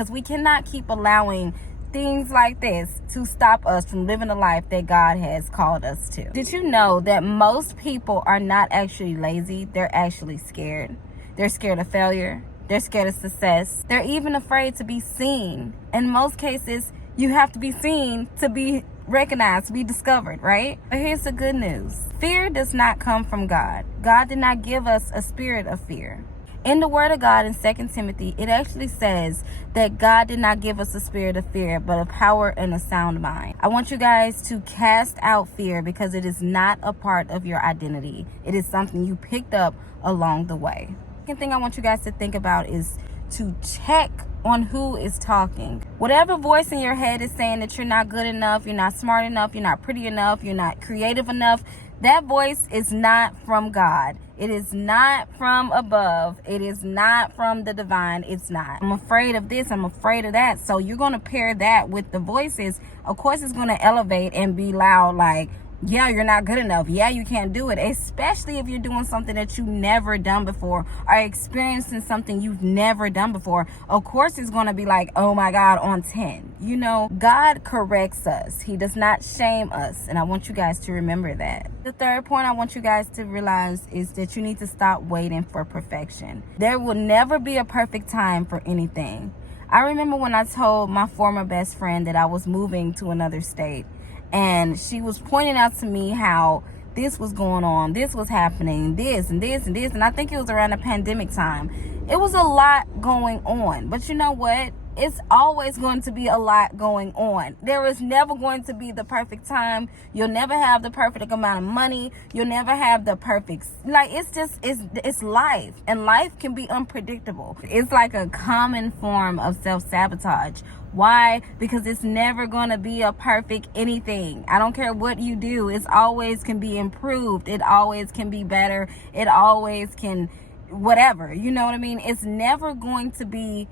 Because we cannot keep allowing things like this to stop us from living the life that God has called us to. Did you know that most people are not actually lazy? They're actually scared. They're scared of failure. They're scared of success. They're even afraid to be seen. In most cases, you have to be seen to be recognized, to be discovered, right? But here's the good news. Fear does not come from God. God did not give us a spirit of fear. In the Word of God in 2 Timothy, it actually says that God did not give us a spirit of fear, but a power and a sound mind. I want you guys to cast out fear because it is not a part of your identity. It is something you picked up along the way. Second thing I want you guys to think about is to check on who is talking. Whatever voice in your head is saying that you're not good enough, you're not smart enough, you're not pretty enough, you're not creative enough, that voice is not from God. It is not from above. It is not from the divine. It's not. I'm afraid of this. I'm afraid of that. So you're going to pair that with the voices. Of course, it's going to elevate and be loud like, yeah, you're not good enough. Yeah, you can't do it. Especially if you're doing something that you've never done before or experiencing something you've never done before. Of course, it's going to be like, oh my God, on 10. You know, God corrects us. He does not shame us. And I want you guys to remember that. The third point I want you guys to realize is that you need to stop waiting for perfection. There will never be a perfect time for anything. I remember when I told my former best friend that I was moving to another state. And she was pointing out to me how this was going on, this was happening, this and this and this. And I think it was around the pandemic time. It was a lot going on. But you know what? It's always going to be a lot going on. There is never going to be the perfect time. You'll never have the perfect amount of money. You'll never have the perfect, like, it's life. And life can be unpredictable. It's like a common form of self-sabotage. Why? Because it's never going to be a perfect anything. I don't care what you do. It's always can be improved. It always can be better. It always can whatever. You know what I mean? It's never going to be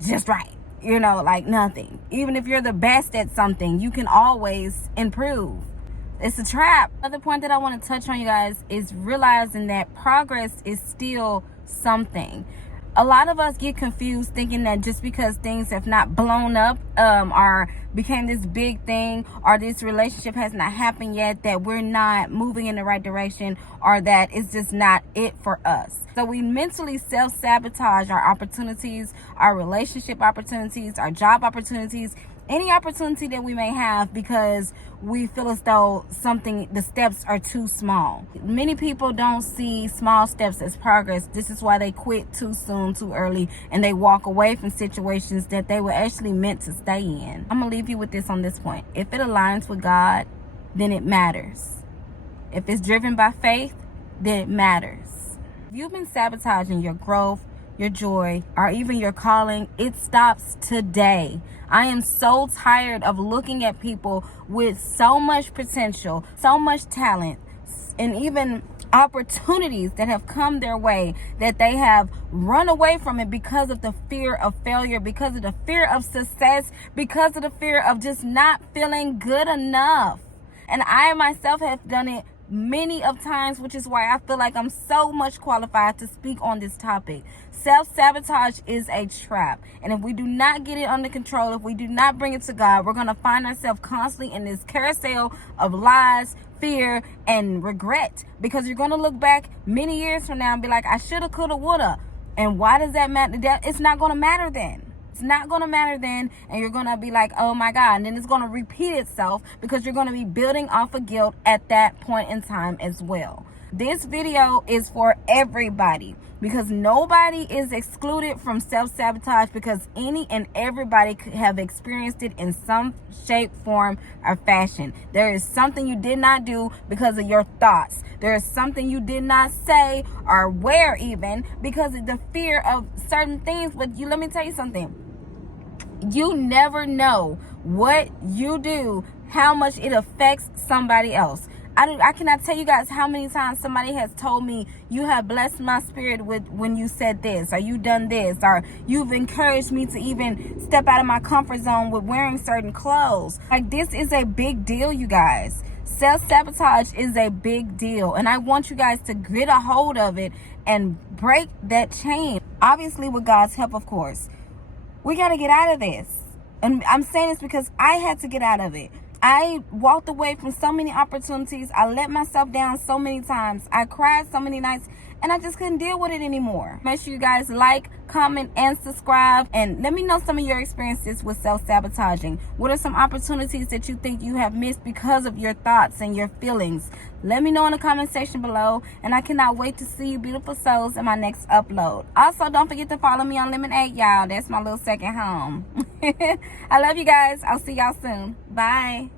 just right. You know, like nothing. Even if you're the best at something, you can always improve. It's a trap. Another point that I want to touch on, you guys, is realizing that progress is still something. A lot of us get confused thinking that just because things have not blown up or became this big thing, or this relationship has not happened yet, that we're not moving in the right direction, or that it's just not it for us. So we mentally self-sabotage our opportunities, our relationship opportunities, our job opportunities, any opportunity that we may have, because we feel as though the steps are too small. Many people don't see small steps as progress. This is why they quit too soon, too early, and they walk away from situations that they were actually meant to stay in. I'm gonna leave you with this on this point. If it aligns with God, then it matters. If it's driven by faith, then it matters. If you've been sabotaging your growth, your joy, or even your calling, it stops today. I am so tired of looking at people with so much potential, so much talent, and even opportunities that have come their way, that they have run away from it because of the fear of failure, because of the fear of success, because of the fear of just not feeling good enough. And I myself have done it many of times, which is why I feel like I'm so much qualified to speak on this topic. Self-sabotage is a trap. And if we do not get it under control, if we do not bring it to God, we're going to find ourselves constantly in this carousel of lies, fear, and regret. Because you're going to look back many years from now and be like, I shoulda, coulda, woulda. And why does that matter? It's not going to matter then. It's not going to matter then, and you're going to be like, oh my God, and then it's going to repeat itself because you're going to be building off of guilt at that point in time as well. This video is for everybody, because nobody is excluded from self-sabotage, because any and everybody could have experienced it in some shape, form, or fashion. There is something you did not do because of your thoughts. There is something you did not say or wear even because of the fear of certain things. But let me tell you something. You never know what you do, how much it affects somebody else. I cannot tell you guys how many times somebody has told me, you have blessed my spirit with when you said this, or you done this, or you've encouraged me to even step out of my comfort zone with wearing certain clothes. Like, this is a big deal, you guys. Self-sabotage is a big deal, and I want you guys to get a hold of it and break that chain. Obviously with God's help, of course. We got to get out of this. And I'm saying this because I had to get out of it. I walked away from so many opportunities. I let myself down so many times. I cried so many nights, and I just couldn't deal with it anymore. Make sure you guys like, comment, and subscribe. And let me know some of your experiences with self-sabotaging. What are some opportunities that you think you have missed because of your thoughts and your feelings? Let me know in the comment section below. And I cannot wait to see you beautiful souls in my next upload. Also, don't forget to follow me on Lemonade, y'all. That's my little second home. I love you guys. I'll see y'all soon. Bye.